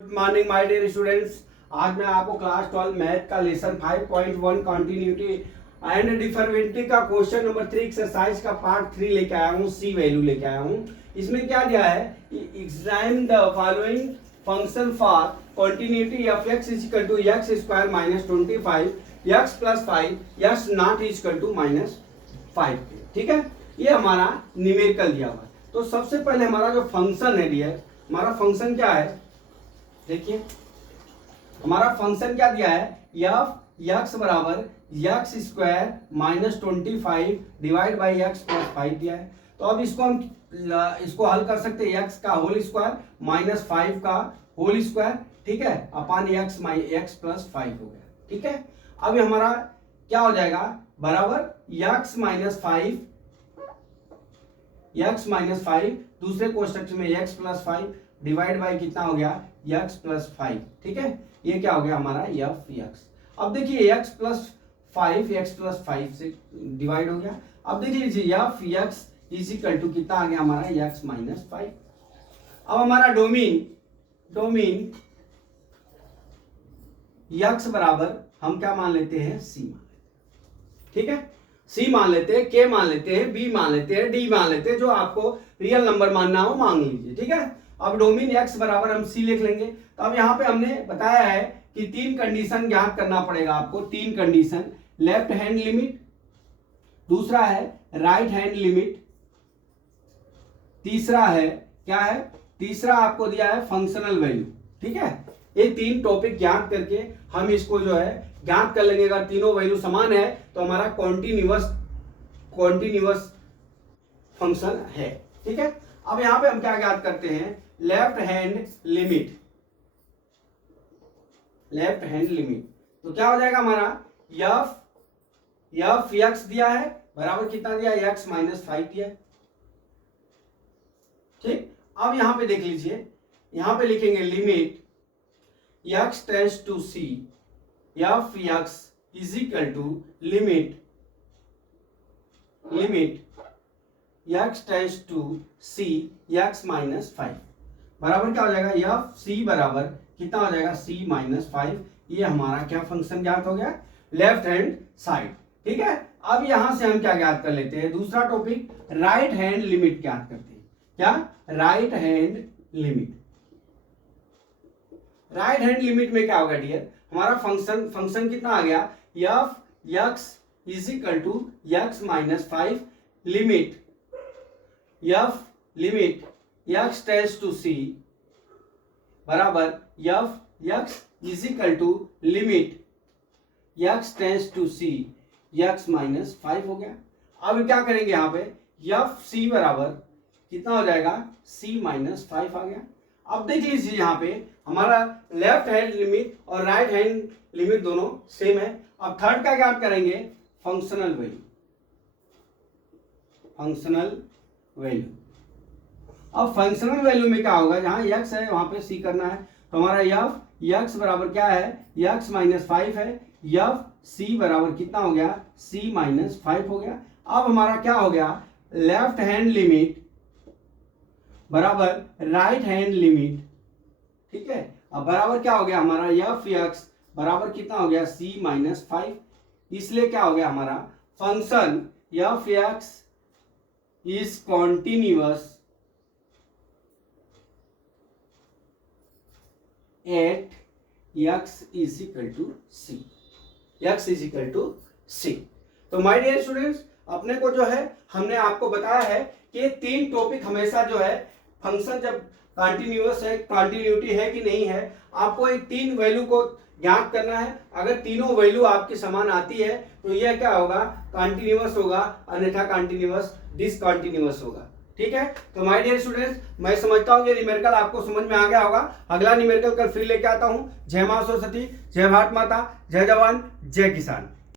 Good morning my dear students. आज मैं आपको क्लास 12 मैथ का लेसन 5.1 कंटिन्यूटी एंड डिफरेंटिटी का क्वेश्चन नंबर 3 एक्सरसाइज का पार्ट 3 लेके आया हूँ। सी वैल्यू लेके आया हूँ। इसमें क्या दिया है, examine the following function for continuity of x equal to x square minus 25 x plus 5 x not equal to minus 5। ठीक है, ये हमारा न्यूमेरिकल दिया हुआ है। तो सबसे पहले हमारा जो फंक्शन है डियर, हमारा फंक्शन क्या है, देखिए हमारा फंक्शन क्या दिया है, एफ एक्स बराबर x square minus 25 divide by x plus 5 दिया है। तो अब इसको हम इसको हल कर सकते हैं, एक्स का होल स्क्वायर माइनस 5 का होल स्क्वायर, ठीक है, अपान एक्स एक्स प्लस 5 हो गया। ठीक है, अब हमारा क्या हो जाएगा, बराबर एक्स माइनस 5 दूसरे कोष्टक में एक्स प्लस 5 डिवाइड बाई कितना हो गया, एक्स प्लस 5। ठीक है, ये क्या हो गया हमारा एफ एक्स। अब देखिए एक्स प्लस 5 से डिवाइड हो गया। अब देख लीजिए f x is equal to कितना आ गया हमारा एक्स माइनस 5। अब हमारा डोमेन एक्स बराबर हम क्या मान लेते हैं, सी मान लेते हैं। ठीक है, सी मान लेते हैं, के मान लेते हैं, बी मान लेते हैं, डी मान लेते हैं, जो आपको रियल नंबर मानना हो मांग लीजिए। ठीक है, अब डोमेन एक्स बराबर हम सी लिख लेंगे। तो अब यहाँ पे हमने बताया है कि 3 कंडीशन ज्ञात करना पड़ेगा आपको। 3 कंडीशन, लेफ्ट हैंड लिमिट, दूसरा है राइट हैंड लिमिट, तीसरा है क्या है, तीसरा आपको दिया है फंक्शनल वैल्यू। ठीक है, ये 3 टॉपिक ज्ञात करके हम इसको जो है ज्ञात कर लेंगे। अगर तीनों वैल्यू समान है तो हमारा कॉन्टिन्यूअस फंक्शन है। ठीक है, अब यहां पे हम क्या ज्ञात करते हैं, लेफ्ट हैंड लिमिट। तो क्या हो जाएगा हमारा, एफ एक्स दिया है बराबर कितना दिया, एक्स माइनस 5 दिया है। ठीक, अब यहां पे देख लीजिए, यहां पे लिखेंगे limit x tends to c, f x is equal to limit x tends to c x minus 5 बराबर क्या हो जाएगा, एफ सी बराबर कितना हो जाएगा, सी माइनस 5। ये हमारा क्या फंक्शन ज्ञात हो गया, लेफ्ट हैंड साइड। ठीक है, अब यहां से हम क्या ज्ञात कर लेते हैं, दूसरा टॉपिक राइट हैंड लिमिट ज्ञात करते हैं। क्या, राइट हैंड लिमिट में क्या होगा डियर, हमारा फंक्शन कितना आ गया, f x is equal to x minus 5 limit x tends to c बराबर f x is equal to limit x tends to c x minus 5 हो गया। अब क्या करेंगे यहाँ पे, एफ सी बराबर कितना हो जाएगा, सी माइनस 5 आ गया। अब देख लीजिए यहाँ पे हमारा लेफ्ट हैंड लिमिट और राइट हैंड लिमिट दोनों सेम है। अब थर्ड का क्या करेंगे, फंक्शनल वैल्यू। अब फंक्शनल वैल्यू में क्या होगा, जहां एक्स है वहां पे सी करना है। तो हमारा एफ एक्स बराबर क्या है, एक्स माइनस 5 है, एफ सी बराबर कितना हो गया, सी माइनस 5 हो गया। अब हमारा क्या हो गया, लेफ्ट हैंड लिमिट बराबर राइट हैंड लिमिट। ठीक है, अब बराबर क्या हो गया हमारा, एफ एक्स बराबर कितना हो गया, सी माइनस 5। इसलिए क्या हो गया हमारा function f x is continuous at x is equal to c. तो माय डियर स्टूडेंट्स, अपने को जो है हमने आपको बताया है कि 3 टॉपिक हमेशा जो है फंक्शन जब कंटिन्यूअस है, कंटिन्यूटी है कि नहीं है, आपको एक 3 वैल्यू को ज्ञात करना है। अगर तीनों वैल्यू आपकी समान आती है तो यह क्या होगा, कंटिन्यूअस होगा, अन्यथा कंटिन्यूअस डिसकंटिन्यूअस होगा। ठीक है, तो माय डियर स्टूडेंट्स, मैं समझता हूँ ये न्यूमेरिकल आपको समझ में आ गया होगा। अगला न्यूमेरिकल कल फिर लेके आता हूँ। जय मां सरस्वती, जय भारत माता, जय जवान, जय किसान।